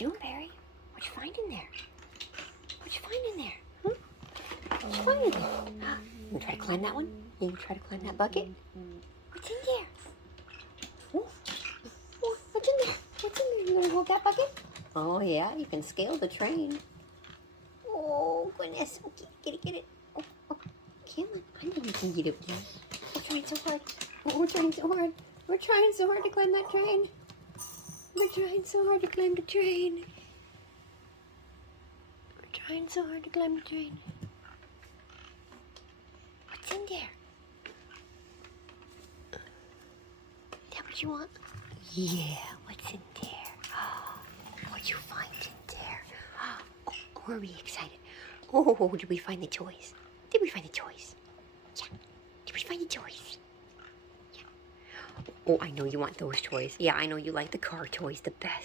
you doing, Barry? What you find in there? What you find in there? What you find in there? You gonna try to climb that one? You gonna try to climb that bucket? What's in there? Oh, what's in there? What's in there? You gonna hold that bucket? Oh yeah, you can scale the train. Oh goodness! Oh, get it! Oh, come on! I know you can get it. We're trying so hard. Oh, we're trying so hard. We're trying so hard to climb that train. We're trying so hard to climb the train. We're trying so hard to climb the train. What's in there? Is that what you want? Yeah, what's in there? Oh, what'd you find in there? Oh, are we excited? Oh, did we find the toys? Did we find the toys? Yeah. Did we find the toys? Yeah. Oh, I know you want those toys. Yeah, I know you like the car toys the best.